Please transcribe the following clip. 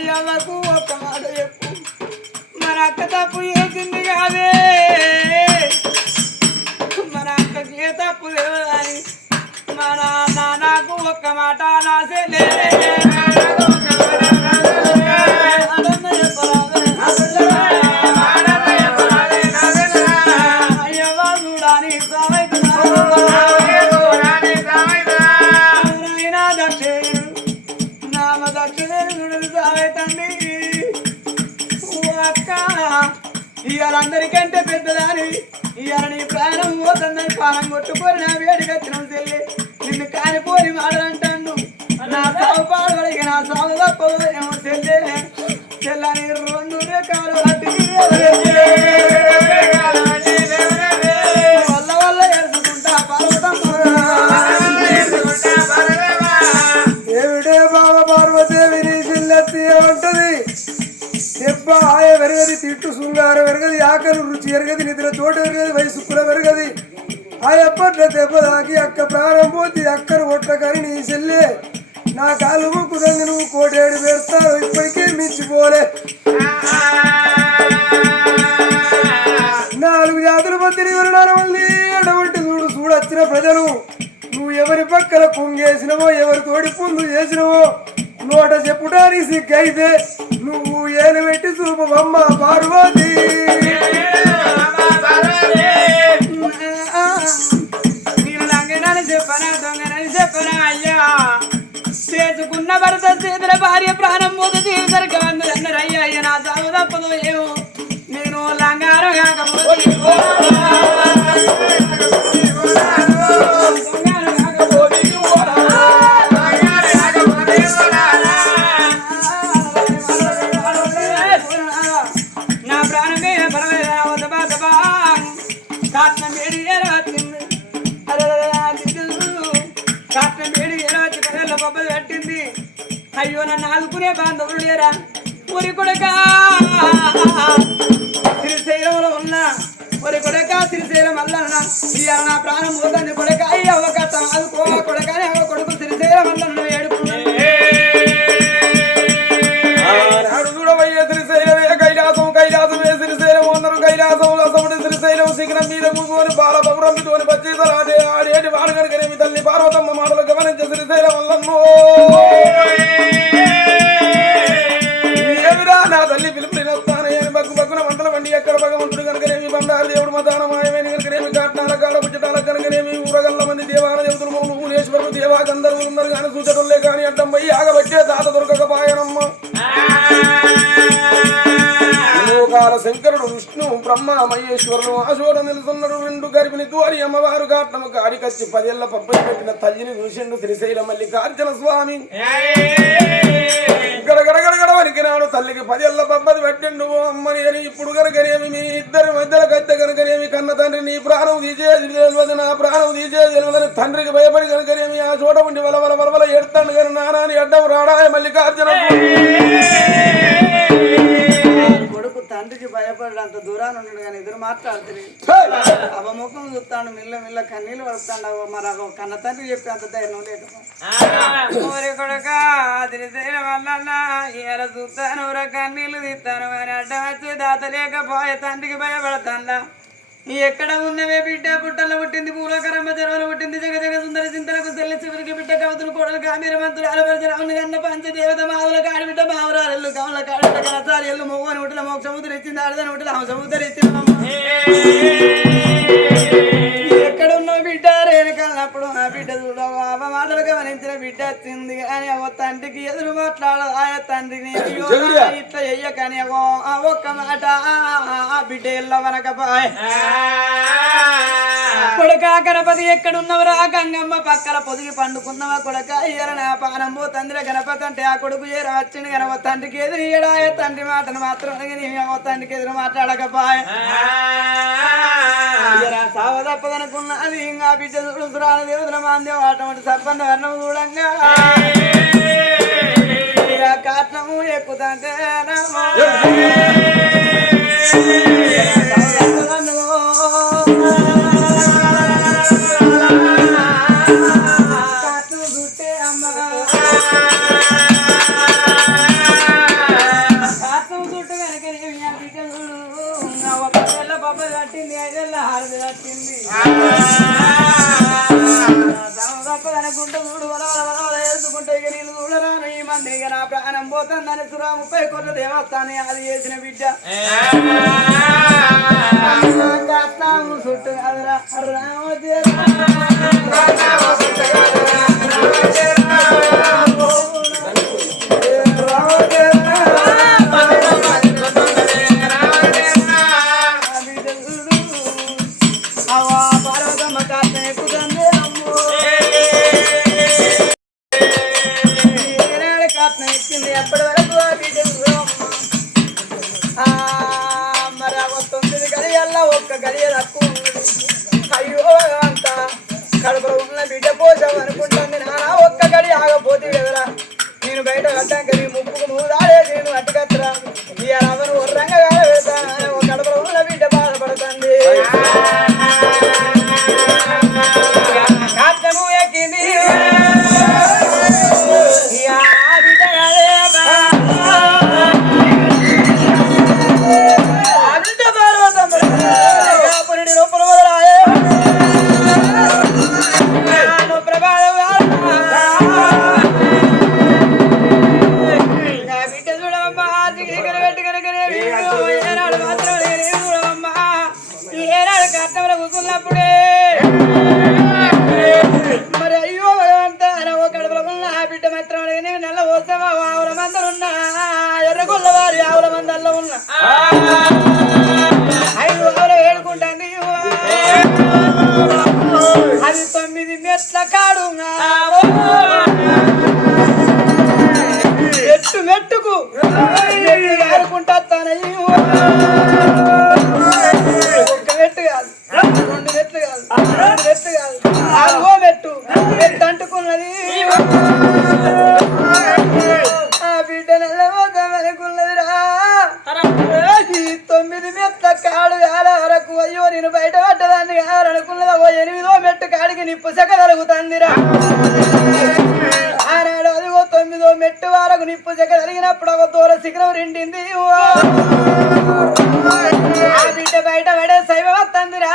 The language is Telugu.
అయ్యమ్మకు ఒక్క మాట చెప్పు మన అక్క తప్పు చేసింది కాదే మన అక్కకి ఏ తప్పు లేదు అని మన నాన్నకు ఒక్క మాట నాసే లేదే ఇవాళందరికంటే పెద్దదాని ఇవాళ నీ ప్రాణం పోతుందని పానం కొట్టుకొని నా వేడికి వచ్చిన చెల్లి నిన్ను కానిపోని మాటలంటాను నా సాగు పాడగలిగి నా సాగు తప్పేమో చెల్లె చెల్లని 2 రేఖలు వల్ల వల్ల ఎడుచుకుంటా పర్వతం ఏమిడే బాబా పార్వదేవి నీ చెల్లెత్తి ఏమంటది దెబ్బ ఆయ వెరగది తిట్టు శృంగారం వెరగది ఆకలి రుచి ఎరగది నిద్ర చోట ఎరగది వయసు కుల వెరగది ఆ ఎప్పట్లో దెబ్బ తాకి అక్క ప్రాణం పోతి అక్కను ఒట్ల కానీ నీ చెల్లె నా కాలు ముక్కుదంగి నువ్వు 1 కోటి పెడతావు ఇప్పటికే మించిపోలే 4 జాతుల మందిని వినడాల వల్లి అడవంటి చూడొచ్చిన ప్రజలు నువ్వు ఎవరి పక్కన కుంగేసినవో ఎవరి తోడి పుందు చేసినవో నోట చెప్పుడానికి సిగ్గైతే నువ్వు ఏలు పెట్టి చూపమ్మ పార్వతి నేను లంగనని చెప్పనా దొంగనని చెప్పనా అయ్యా చేసుకున్న భర్త చేతుల భార్య ప్రాణం పోత తీరుసరికి అందరూ అన్నారు అయ్యా అయ్యా నా చావు తప్పదో ఏమో నేను లంగారు కాకపోతే పట్టింది అయ్యో నన్ను ఆదుకునే బాంధవులు లేరా ఊరి కొడక శ్రీశైలంలో ఉన్నా ఊరి కొడక శ్రీశైలం అల్లన్న ఇవాళ నా ప్రాణం పోతుంది కొడక అయ్య అవకట్టం ఆదుకో కొడక అవ్వ కొడుకు శ్రీశైలం అల్లన్న ఏడుపు చూడవయ్యే శ్రీశైలమే కైలాసం కైలాసమే శ్రీశైలం అందరూ కైలాసం అసముడి శ్రీశైలం శిఖరం మీద కూర్చొని బాల పౌరంతోని పచ్చేసారు ఆడేటి వాడు కనుకనేమి తల్లి పార్వతమ్మ మాటలు గమనించే శ్రీశైలం అల్లమ్మో నా తల్లి పిలుపునిస్తానని బగ్గు బగ్గున మంటల వండి ఎక్కడ భగవంతుడు కనుకనేమి బండారు దేవుడు మతాన మాయమైన కనుకనేమి కాట్నాల కాడ పుచ్చటాల కనుకనేమి ఊరగల్ల మంది దేవాల దేవతలు మూలేశ్వరుడు దేవా గంధర్వులు ఉన్నారు కానీ సూచటంలే కానీ అడ్డం పోయి ఆగబట్టే తాత దొరకకపోయానమ్మ లోకాల శంకరుడు విష్ణు బ్రహ్మ మహేశ్వరుడు ఆశోడ నిలుసున్నాడు 2 గర్భిణి తోరి అమ్మవారు కాట్నము కాడికచ్చి 10 ఏళ్ల పబ్బని పెట్టిన తల్లిని చూసిండు శ్రీశైల మల్లికార్జున స్వామి గడగడగడగడ వరికినాడు తల్లికి 10 ఏళ్ల పబ్బది పెట్టిండు అమ్మని అని ఇప్పుడు కనుకనేమి మీ ఇద్దరి మధ్యలో కత్తి కనుకనేమి కన్న తండ్రి నీ ప్రాణం తీసేది తెలియదు నా ప్రాణం తీసేది తెలియదని తండ్రికి భయపడి కనుకనేమి ఆ చోట ఉండి వలవల వలవల ఏడుతాడు కానీ నానాని అడ్డం రాడాయ మల్లికార్జున కొడుకు తండ్రికి భయపడ్డా అంత దూరాన్ని ఉన్నాడు కానీ ఎదురు మాట్లాడుతుంది అవముఖం చూస్తాడు మిల్ల మిల్ల కన్నీళ్ళు పడుతాడు మరి కన్న తండ్రి చెప్పి అంత ధైర్యం లేకపోతే కొడుక వల్ల ఇలా చూస్తాను కన్నీళ్ళు తీస్తాను కానీ అడ్డం వచ్చి దాత లేకపోయే తండ్రికి భయపడతాను ఎక్కడ ఉన్నవే బిడ్డ పుట్టలో పుట్టింది పూలకరమ్మ చెరువులో పుట్టింది జగ జగ సుందరి చింతలకు చెల్లి చివరికి బిడ్డ కవతులు కోడలు కామీర మంతులు అలపరిచరావుని కన్న పంచదేవత మావుల కాడిబిడ్డ మావురాలు కమల కాడిబిడ్డ కనసారి ఎల్లు మొగ్గని ఉట్టిన మోక్షముద్ర ఇచ్చింది ఆడదని ఉట్టిన హంసముద్ర ఇచ్చింది ఎక్కడ ఉన్నావు బిడ్డ రేణుకన్నప్పుడు ఆ బిడ్డ చూడవు అవ మాటలు గమనించిన బిడ్డ వచ్చింది కానీ అవ తండ్రికి ఎదురు మాట్లాడ ఆయన తండ్రిని ఇట్లా చెయ్య కానీ ఒక్క మాట ఆ బిడ్డ ఎల్లవనకపోయే కొడుక గణపతి ఎక్కడున్నవరా గంగమ్మ పక్కల పొదిగి పండుకున్నవా కొడుక ఇయ్యర నా పానం పోతందిరా గణపతి అంటే ఆ కొడుకు ఏర వచ్చింది గనవ తండ్రికి ఎదురు ఇయ్యడాయ తండ్రి మాటను మాత్రం తండ్రికి ఎదురు మాట్లాడకపోయే సావ తప్పదనుకున్నది ఇంకా బిడ్డ చూడుతురాని దేవతల మాంద్యం అటువంటి సర్పంచ వర్ణం చూడంగా కాట్నము ఎక్కుతాంటే మంది ఇక నా ప్రాణం పోతుందని 30 కోట్ల దేవస్థానం అది చేసిన బిడ్డ కట్నాము చుట్టూ కదరా ఎప్పటి వరకు మరి 9 గడియల్లో ఒక్క గడియ తక్కువ అయ్యో అంత కడుపులో ఉన్న బిడ్డ పోసావు అనుకుంటుంది నాన్న ఒక్క గడి ఆగపోతే కదరా నేను బయట కట్టాక నీ ముప్పుకు నువ్వు దాడేసి నేను అట్టుకత్తరా ఈ రవ్వను ఉర్రంగా పెడతా కడుపులో ఉన్న బిడ్డ బాధపడుతుంది కాటము ఎక్కింది మరి అయ్యో అంతా కడుపులో బిడ్డ మాత్రం నెల వస్తావా ఆవుల మందలున్నా ఎర్రగొల్ల వారి ఆవుల మందల్లో ఉన్నా 5 ఆవులు ఏడుకుంటాను అది 9 మెట్ల కాడు మెట్టు మెట్టుకు ఆడుకుంటా తానయ్యో ఒక్క మెట్టు కాదు 2 మెట్లు కాదు 3 మెట్లు కాదు 4 మెట్టు మెట్టు అంటుకున్నది ఆ బిడ్డ నెలవద్దమనుకున్నదిరా 9 మెట్ల కాడు కాల వరకు అయ్యో నేను బయట పడ్డదాన్ని కావాలనుకున్నదా 8వ మెట్టు కాడికి నిప్పు సెక తరుగుతుందిరా ఆనాడు అదిగో 9వ మెట్టు వరకు నిప్పు సెక తరిగినప్పుడు ఒక దూర శిఖరం రెండింది ఆ బిడ్డ బయట పడే శైవ వస్తుందిరా